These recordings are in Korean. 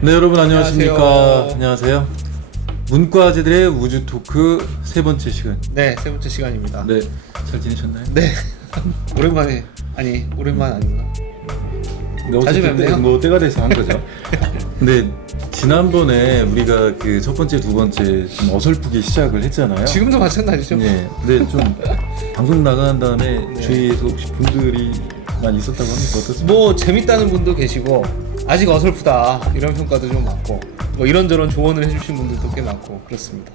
네, 여러분 안녕하십니까. 안녕하세요. 문과아재들의 우주 토크 세 번째 시간. 네, 세 번째 시간입니다. 네, 잘 지내셨나요? 네. 오랜만에 오랜만 아니구나. 네, 자주 뵙네요. 뭐 때가 돼서 한 거죠. 근데 지난번에 우리가 그 첫 번째, 두 번째 좀 어설프게 시작을 했잖아요. 지금도 마찬가지죠. 네. 근데 좀 방송 나간 다음에 네. 주위에서 혹시 분들이 많이 있었다고 합니까? 어떻습니까? 뭐 재밌다는 분도 계시고 아직 어설프다 이런 평가도 좀 많고 뭐 이런저런 조언을 해주신 분들도 꽤 많고 그렇습니다.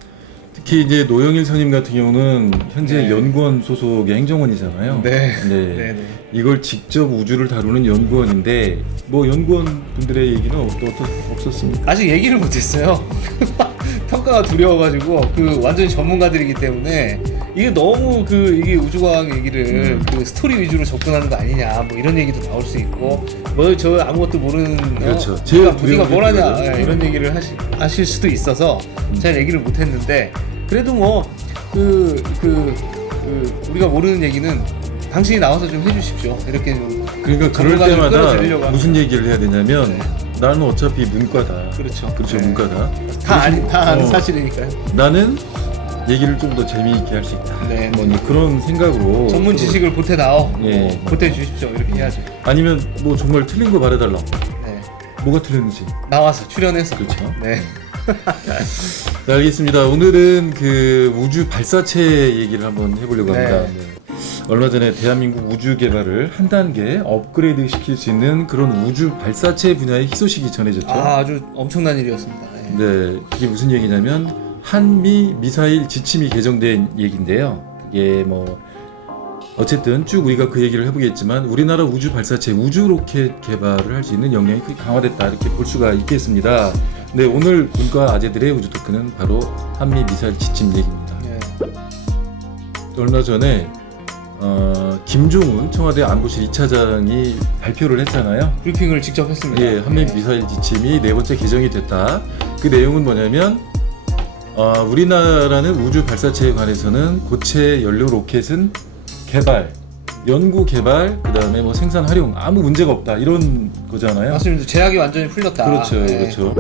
특히 이제 노영일 선임 같은 경우는 현재 네. 연구원 소속의 행정원이잖아요. 네. 네. 네. 이걸 직접 우주를 다루는 연구원인데 뭐 연구원 분들의 얘기는 없었습니까? 아직 얘기를 못했어요. 평가가 두려워가지고 그 완전히 전문가들이기 때문에 이게 너무 이게 우주과학 얘기를 그 스토리 위주로 접근하는 거 아니냐 뭐 이런 얘기도 나올 수 있고 뭐 저 아무것도 모르는 그렇죠. 제일 우리가 두려운 게 뭘 하냐 그거죠. 이런 얘기를 하실 수도 있어서 잘 얘기를 못했는데 그래도 뭐 우리가 모르는 얘기는 당신이 나와서 좀 해주십시오 이렇게 좀 그러니까 그럴 전문가를 때마다 끌어들이려고 무슨 얘기를 해야 되냐면 나는 어차피 문과다. 그렇죠. 그렇죠. 네. 문과다. 다 아는 어. 사실이니까요. 나는 얘기를 좀 더 재미있게 할 수 있다. 네. 뭐 그런 생각으로 전문 지식을 보태나오. 예. 보태 주십시오. 이렇게 해야죠. 아니면 뭐 정말 틀린 거 말해달라. 네. 뭐가 틀렸는지. 나와서 출연해서. 그렇죠. 네. 네, 알겠습니다. 오늘은 그 우주 발사체 얘기를 한번 해보려고 합니다. 네. 네. 얼마 전에 대한민국 우주 개발을 한 단계 업그레이드 시킬 수 있는 그런 우주 발사체 분야의 희소식이 전해졌죠. 아주 엄청난 일이었습니다. 네. 네, 그게 무슨 얘기냐면 한미 미사일 지침이 개정된 얘기인데요. 이게 뭐 어쨌든 쭉 우리가 그 얘기를 해보겠지만 우리나라 우주 발사체 우주 로켓 개발을 할 수 있는 역량이 크게 강화됐다 이렇게 볼 수가 있겠습니다. 네, 오늘 문과 아재들의 우주 토크는 바로 한미 미사일 지침 얘기입니다. 네. 얼마 전에 김종훈 청와대 안보실 2차장이 발표를 했잖아요. 브리핑을 직접 했습니다. 예, 한미 네. 미사일 지침이 네 번째 개정이 됐다. 그 내용은 뭐냐면 우리나라는 우주 발사체에 관해서는 고체 연료 로켓은 개발, 연구 개발, 그 다음에 뭐 생산 활용 아무 문제가 없다 이런 거잖아요. 맞습니다. 제약이 완전히 풀렸다. 그렇죠, 네. 그렇죠.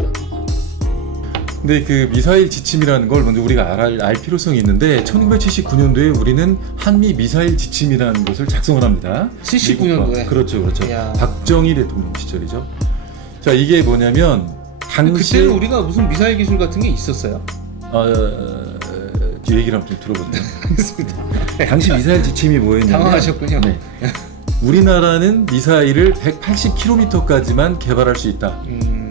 근데 그 미사일 지침이라는 걸 먼저 우리가 알 필요성이 있는데 1979년도에 우리는 한미 미사일 지침이라는 것을 작성을 합니다. 79년도에. 미국과. 그렇죠, 그렇죠. 이야. 박정희 대통령 시절이죠. 자, 이게 뭐냐면 당시 그때는 우리가 무슨 미사일 기술 같은 게 있었어요. 뒤 얘기를 한번 좀 들어보세요. 알겠습니다. 당시 미사일 지침이 뭐였냐면 당황하셨군요. 네. 우리나라는 미사일을 180km까지만 개발할 수 있다.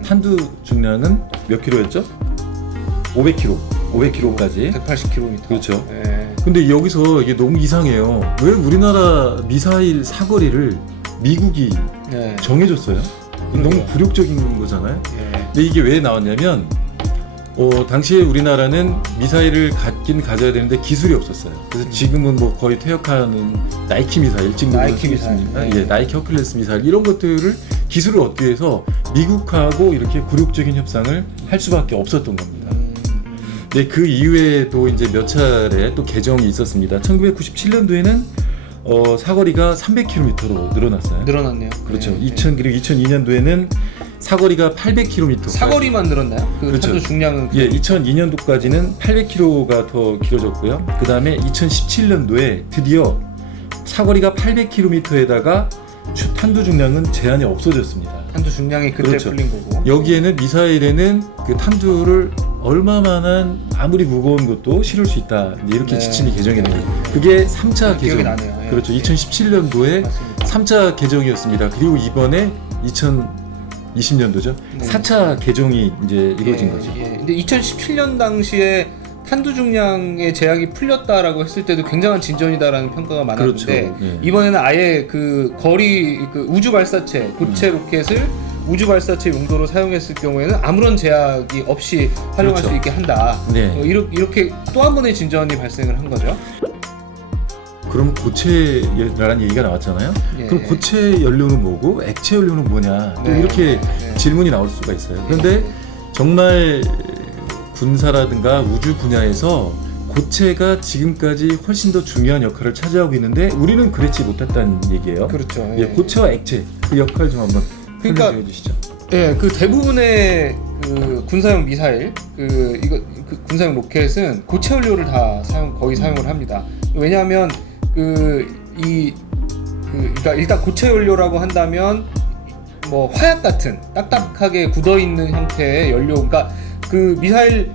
탄두 중량은 몇 킬로였죠? 500km. 500km까지. 180km. 그렇죠. 네. 근데 여기서 이게 너무 이상해요. 왜 우리나라 미사일 사거리를 미국이 네. 정해줬어요? 너무 굴욕적인 거잖아요. 네. 근데 이게 왜 나왔냐면 당시에 우리나라는 미사일을 갖긴 가져야 되는데 기술이 없었어요. 그래서 지금은 뭐 거의 퇴역하는 나이키 미사일, 지금 나이키 미사일. 있습니다. 네. 예, 나이키 허큘레스 미사일 이런 것들을 기술을 얻기 위해서 미국하고 이렇게 굴욕적인 협상을 할 수밖에 없었던 겁니다. 네, 그 이후에도 이제 몇 차례 또 개정이 있었습니다. 1997년도에는 사거리가 300km로 늘어났어요. 늘어났네요. 그렇죠. 네. 그리고 2002년도에는 사거리가 800km. 사거리만 늘었나요? 그 그렇죠. 탄두 중량은 예, 2002년도까지는 800km가 더 길어졌고요. 그 다음에 2017년도에 드디어 사거리가 800km에다가 탄두 중량은 제한이 없어졌습니다. 탄두 중량이 그때 그렇죠. 풀린 거고. 여기에는 미사일에는 그 탄두를 얼마만한 아무리 무거운 것도 실을 수 있다. 이제 이렇게 네. 지침이 개정이 됩니다. 그게 3차 개정. 기억이 나네요. 예. 그렇죠. 2017년도에 맞습니다. 3차 개정이었습니다. 그리고 이번에 2020년도죠. 네. 4차 개정이 이제 이루어진 예, 거죠. 예. 근데 2017년 당시에 탄두 중량의 제약이 풀렸다라고 했을 때도 굉장한 진전이다라는 평가가 많았는데 그렇죠. 예. 이번에는 아예 그 우주 발사체 고체 로켓을 우주 발사체 용도로 사용했을 경우에는 아무런 제약이 없이 활용할 그렇죠. 수 있게 한다. 네. 이렇게 또 한 번의 진전이 발생을 한 거죠. 그럼 고체라는 얘기가 나왔잖아요. 예. 그럼 고체 연료는 뭐고 액체 연료는 뭐냐? 또 네. 이렇게 네. 질문이 나올 수가 있어요. 그런데 예. 정말 군사라든가 우주 분야에서 고체가 지금까지 훨씬 더 중요한 역할을 차지하고 있는데 우리는 그랬지 못했다는 얘기예요. 그렇죠. 예, 고체와 액체 그 역할 좀 한번 그러니까 설명해 주시죠. 예, 그 대부분의 그 군사용 미사일, 그 군사용 로켓은 고체 연료를 다 거의 사용을 합니다. 왜냐하면 그러니까 일단 고체 연료라고 한다면 뭐 화약 같은 딱딱하게 굳어 있는 형태의 연료, 그러니까 그 미사일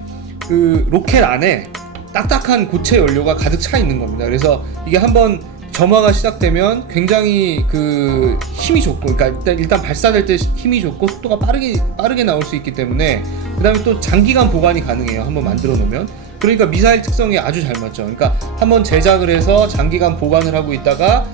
그 로켓 안에 딱딱한 고체 연료가 가득 차 있는 겁니다. 그래서 이게 한번 점화가 시작되면 굉장히 그 힘이 좋고, 그러니까 일단 발사될 때 힘이 좋고 속도가 빠르게 나올 수 있기 때문에, 그다음에 또 장기간 보관이 가능해요. 한번 만들어 놓으면. 그러니까 미사일 특성에 아주 잘 맞죠. 그러니까 한번 제작을 해서 장기간 보관을 하고 있다가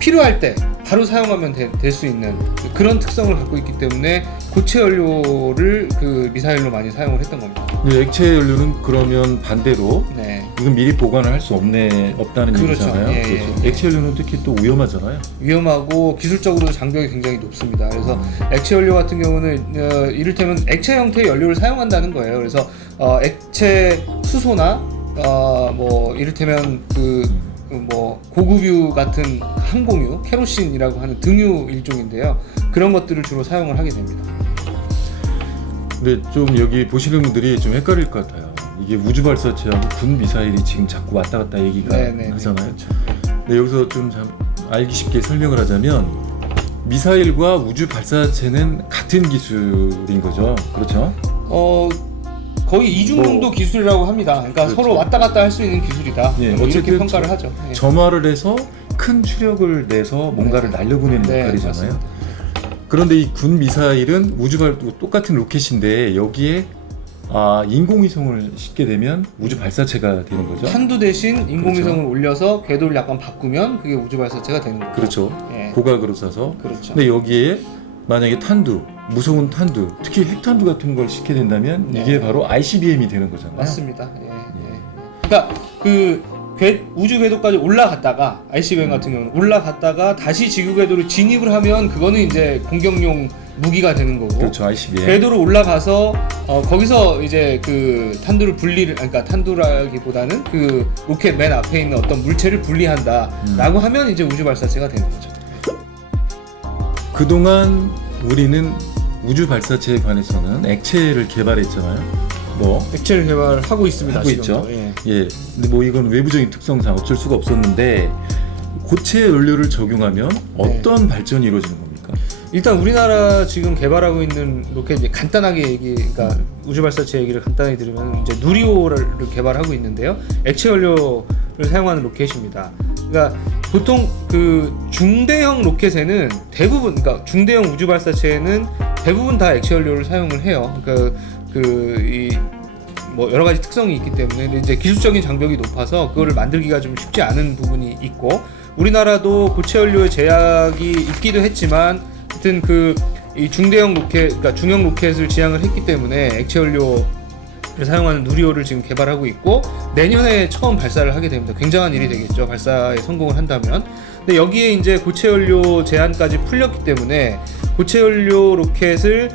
필요할 때 바로 사용하면 될 수 있는 그런 특성을 갖고 있기 때문에 고체 연료를 그 미사일로 많이 사용을 했던 겁니다. 근데 액체 연료는 그러면 반대로 네. 이건 미리 보관을 할 수 없다는 그렇죠. 얘기잖아요. 예, 그렇죠. 예. 액체 연료는 특히 또 위험하잖아요. 위험하고 기술적으로 장벽이 굉장히 높습니다. 그래서 액체 연료 같은 경우는 이를테면 액체 형태의 연료를 사용한다는 거예요. 그래서 액체 수소나 뭐 이를테면 뭐 고급유 같은 항공유, 케로신이라고 하는 등유 일종인데요. 그런 것들을 주로 사용을 하게 됩니다. 근데 좀 여기 보시는 분들이 좀 헷갈릴 것 같아요. 이게 우주 발사체하고 군 미사일이 지금 자꾸 왔다 갔다 얘기가 하잖아요. 그렇죠. 근데 여기서 좀 알기 쉽게 설명을 하자면 미사일과 우주 발사체는 같은 기술인 거죠. 그렇죠? 거의 이중용도 기술이라고 합니다. 그러니까 그렇죠. 서로 왔다 갔다 할 수 있는 기술이다. 예, 뭐 이렇게 어쨌든 평가를 하죠. 예. 점화를 해서 큰 추력을 내서 뭔가를 날려보내는 역할이잖아요. 맞습니다. 그런데 이 군 미사일은 우주발도 똑같은 로켓인데 여기에 인공위성을 싣게 되면 우주 발사체가 되는 거죠. 탄두 대신 인공위성을 그렇죠. 올려서 궤도를 약간 바꾸면 그게 우주 발사체가 되는 거죠. 그렇죠. 예. 고각으로 쏴서. 그렇죠. 근데 여기에 만약에 탄두, 무서운 탄두, 특히 핵탄두 같은 걸 싣게 된다면 네. 이게 바로 ICBM이 되는 거잖아요. 맞습니다. 예. 그러니까 우주 궤도까지 올라갔다가 ICBM 같은 경우는 올라갔다가 다시 지구 궤도로 진입을 하면 그거는 이제 공격용 무기가 되는 거고. 그렇죠, ICBM. 궤도로 올라가서 거기서 이제 그 탄두를 그러니까 탄두라기보다는 그 로켓 맨 앞에 있는 어떤 물체를 분리한다라고 하면 이제 우주 발사체가 되는 거죠. 그동안 우리는 우주 발사체에 관해서는 액체를 개발했잖아요. 액체를 개발하고 있습니다. 하고 있죠. 예. 근데 뭐 이건 외부적인 특성상 어쩔 수가 없었는데 고체 연료를 적용하면 어떤 발전이 이루어지는 겁니까? 일단 우리나라 지금 개발하고 있는 로켓 이제 간단하게 그러니까 우주 발사체 얘기를 간단히 드리면 이제 누리호를 개발하고 있는데요. 액체 연료를 사용하는 로켓입니다. 그러니까 보통 그 중대형 로켓에는 대부분, 그러니까 중대형 우주 발사체에는 대부분 다 액체 연료를 사용을 해요. 그러니까 뭐 여러 가지 특성이 있기 때문에. 근데 이제 기술적인 장벽이 높아서 그거를 만들기가 좀 쉽지 않은 부분이 있고, 우리나라도 고체 연료의 제약이 있기도 했지만 하여튼 이 중대형 로켓, 그러니까 중형 로켓을 지향을 했기 때문에 액체 연료를 사용하는 누리호를 지금 개발하고 있고, 내년에 처음 발사를 하게 됩니다. 굉장한 일이 되겠죠, 발사에 성공을 한다면. 근데 여기에 이제 고체 연료 제한까지 풀렸기 때문에 고체 연료 로켓을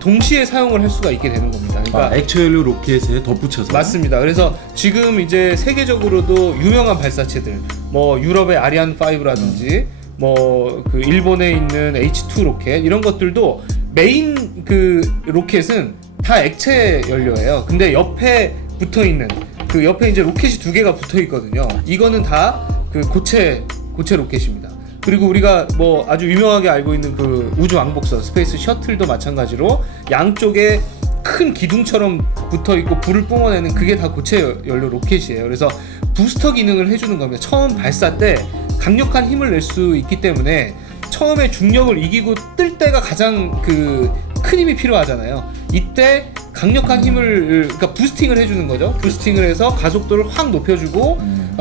동시에 사용을 할 수가 있게 되는 겁니다. 그러니까 액체 연료 로켓에 덧붙여서. 맞습니다. 그래서 지금 이제 세계적으로도 유명한 발사체들, 뭐 유럽의 아리안 5라든지 뭐 그 일본에 있는 H2 로켓, 이런 것들도 메인 그 로켓은 다 액체 연료예요. 근데 옆에 붙어 있는 그 옆에 이제 로켓이 두 개가 붙어 있거든요. 이거는 다 그 고체 로켓입니다. 그리고 우리가 뭐 아주 유명하게 알고 있는 그 우주 왕복선 스페이스 셔틀도 마찬가지로 양쪽에 큰 기둥처럼 붙어 있고 불을 뿜어내는 그게 다 고체 연료 로켓이에요. 그래서 부스터 기능을 해주는 겁니다. 처음 발사 때 강력한 힘을 낼 수 있기 때문에 처음에 중력을 이기고 뜰 때가 가장 큰 힘이 필요하잖아요. 이때 강력한 힘을, 그러니까 부스팅을 해주는 거죠. 부스팅을 해서 가속도를 확 높여주고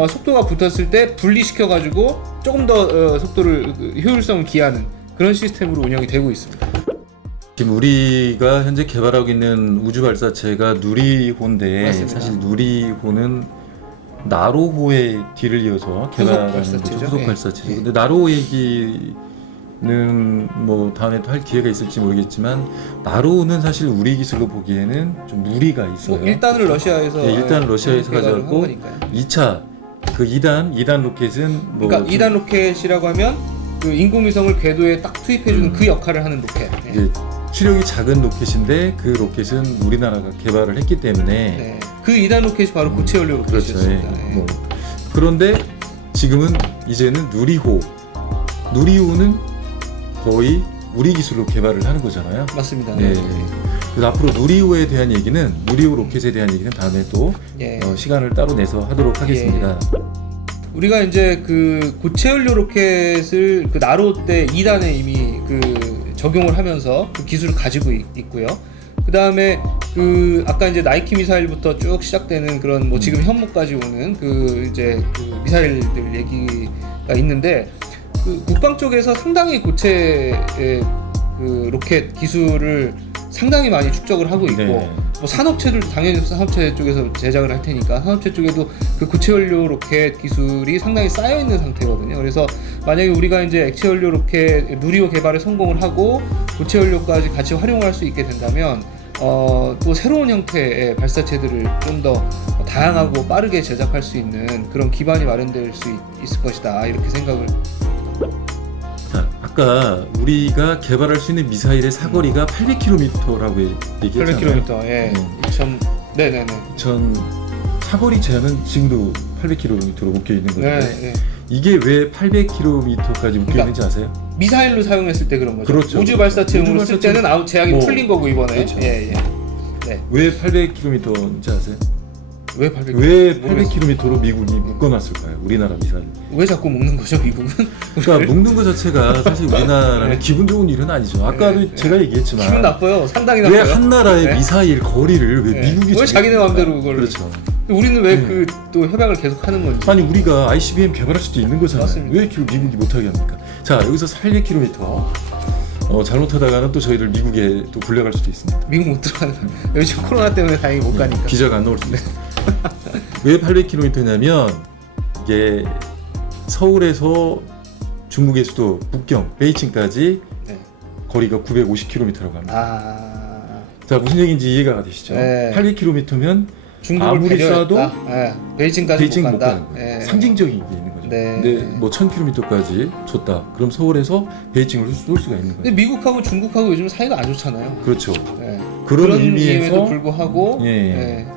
속도가 붙었을 때 분리시켜가지고 조금 더 속도를 효율성을 기하는 그런 시스템으로 운영이 되고 있습니다. 지금 우리가 현재 개발하고 있는 우주 발사체가 누리호인데, 맞습니다. 사실 누리호는 나로호의 뒤를 이어서 개발하는 발사체죠. 거죠. 후속 예. 발사체죠. 예. 근데 나로호 얘기 뭐 다음에 또 할 기회가 있을지 모르겠지만 나로우는 사실 우리 기술로 보기에는 좀 무리가 있어요. 뭐 1단을 러시아에서 네, 1단 러시아에서 가져왔고 2차 그 2단 로켓은 뭐 그러니까 2단 로켓이라고 하면 그 인공위성을 궤도에 딱 투입해주는 그 역할을 하는 로켓. 네. 이제 추력이 작은 로켓인데 그 로켓은 우리나라가 개발을 했기 때문에 네. 그 2단 로켓이 바로 고체 연료 그렇죠. 로켓이었습니다. 예. 네. 뭐 그런데 지금은 이제는 누리호는 거의 우리 기술로 개발을 하는 거잖아요. 맞습니다. 네. 그래서 앞으로 누리호에 대한 얘기는 누리호 로켓에 대한 얘기는 다음에 또 예. 시간을 따로 내서 하도록 하겠습니다. 우리가 이제 그 고체 연료 로켓을 그 나로 때 2단에 이미 그 적용을 하면서 그 기술을 가지고 있고요. 그 다음에 그 아까 이제 나이키 미사일부터 쭉 시작되는 그런 뭐 지금 현무까지 오는 그 이제 그 미사일들 얘기가 있는데 그 국방 쪽에서 상당히 고체의 그 로켓 기술을 상당히 많이 축적을 하고 있고 네. 뭐 산업체들도 당연히 산업체 쪽에서 제작을 할 테니까 산업체 쪽에도 그 고체 연료 로켓 기술이 상당히 쌓여 있는 상태거든요. 그래서 만약에 우리가 이제 액체 연료 로켓 누리호 개발에 성공을 하고 고체 연료까지 같이 활용할 수 있게 된다면 또 새로운 형태의 발사체들을 좀 더 다양하고 빠르게 제작할 수 있는 그런 기반이 마련될 수 있을 것이다 이렇게 생각을. 자, 아까 우리가 개발할 수 있는 미사일의 사거리가 800km라고 얘기했잖아요. 800km. 예. 네. 네네네. 전 사거리 제한은 지금도 800km로 묶여 있는 건데 네. 이게 왜 800km까지 묶여 있는지 아세요? 미사일로 사용했을 때 그런 거죠. 그렇죠. 우주 발사체용으로 쓸 때는 아웃 제약이 뭐, 풀린 거고 이번에. 그렇죠. 예. 네. 왜 800km인지 아세요? 왜 800km? 왜 800km로 미국이 묶어놨을까요? 우리나라 미사일. 왜 자꾸 먹는 거죠, 미국은? 그러니까 묶는 것 자체가 사실 우리나라는 네. 기분 좋은 일은 아니죠. 아까도 네. 제가 얘기했지만 기분 나빠요. 상당히 왜 나빠요. 한 나라의 네. 미사일 거리를 왜 네. 미국이 왜 자기네 마음대로 그걸? 그렇죠. 우리는 왜 그 또 협약을 계속 하는 건지. 아니 우리가 ICBM 개발할 수도 있는 거잖아요. 맞습니다. 왜 이렇게 미국이 못하게 합니까? 자 여기서 800km 잘못하다가는 또 저희를 미국에 또 굴려갈 수도 있습니다. 미국 못 들어가는. 요즘 코로나 때문에 다행히 못 가니까. 비자가 안 나올 수도 있어요. 왜 800km냐면 이게 서울에서 중국의 수도 북경 베이징까지 네. 거리가 950km라고 합니다. 아. 자 무슨 얘기인지 이해가 되시죠? 네. 800km면 중국을 아무리 배려했다. 쏴도 예. 베이징까지 베이징 못 못 간다. 가는 거예요. 예. 상징적인 게 있는 거죠. 네. 근데 뭐 1000km까지 줬다. 그럼 서울에서 베이징을 쏠 수가 있는 근데 거예요. 미국하고 중국하고 요즘 사이가 안 좋잖아요. 그렇죠. 예. 그런 의미에도 의미에서 불구하고 예. 예.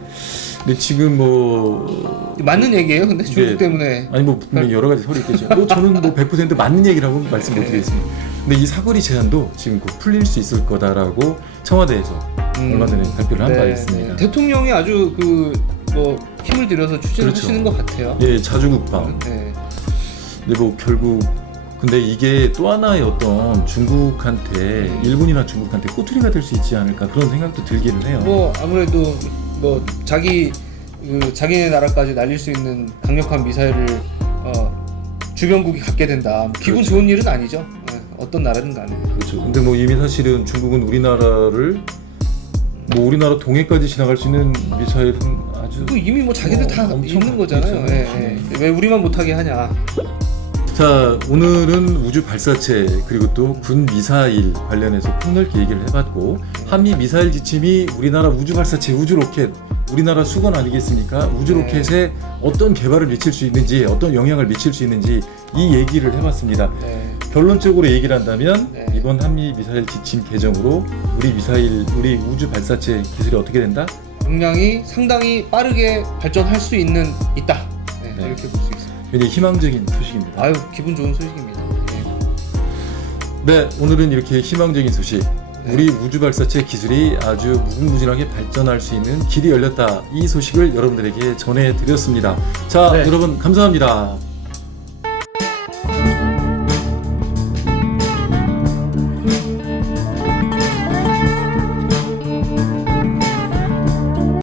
근데 지금 뭐 맞는 얘기예요. 근데 중국 네. 때문에 아니 뭐 분명히 여러 가지 설이 있겠죠. 저는 뭐 100% 맞는 얘기라고 말씀 못 드리겠습니다. 근데 이 사거리 제한도 지금 곧 풀릴 수 있을 거다라고 청와대에서 얼마 전에 발표를 한 바 있습니다. 대통령이 아주 그 뭐 힘을 들여서 추진을 그렇죠. 하시는 것 같아요. 예, 자주국방. 네. 근데 뭐 결국 근데 이게 또 하나의 어떤 중국한테 일본이나 중국한테 꼬투리가 될 수 있지 않을까 그런 생각도 들기는 해요. 뭐 아무래도 뭐 자기네 나라까지 날릴 수 있는 강력한 미사일을 주변국이 갖게 된다. 기분 그렇죠. 좋은 일은 아니죠. 네, 어떤 나라든 간에. 그렇죠. 근데 뭐 이미 사실은 중국은 우리나라를 뭐 우리나라 동해까지 지나갈 수 있는 미사일은 아주 그 이미 뭐 자기들 다 엄청 있는 거잖아요. 갖고 있잖아요. 예, 예. 왜 우리만 못하게 하냐. 자 오늘은 우주 발사체 그리고 또 군 미사일 관련해서 폭넓게 얘기를 해봤고 한미 미사일 지침이 우리나라 우주 발사체 우주 로켓 우리나라 수건 아니겠습니까? 우주 네. 로켓에 어떤 개발을 미칠 수 있는지 어떤 영향을 미칠 수 있는지 이 얘기를 해봤습니다. 네. 결론적으로 얘기를 한다면 네. 이번 한미 미사일 지침 개정으로 우리 우주 발사체 기술이 어떻게 된다? 역량이 상당히 빠르게 발전할 수 있다. 네, 네. 이렇게 볼 수 있습니다. 굉장히 희망적인 소식입니다. 아유 기분 좋은 소식입니다. 네, 오늘은 이렇게 희망적인 소식. 네. 우리 우주 발사체 기술이 아주 무궁무진하게 발전할 수 있는 길이 열렸다. 이 소식을 여러분들에게 전해드렸습니다. 자, 네. 여러분 감사합니다.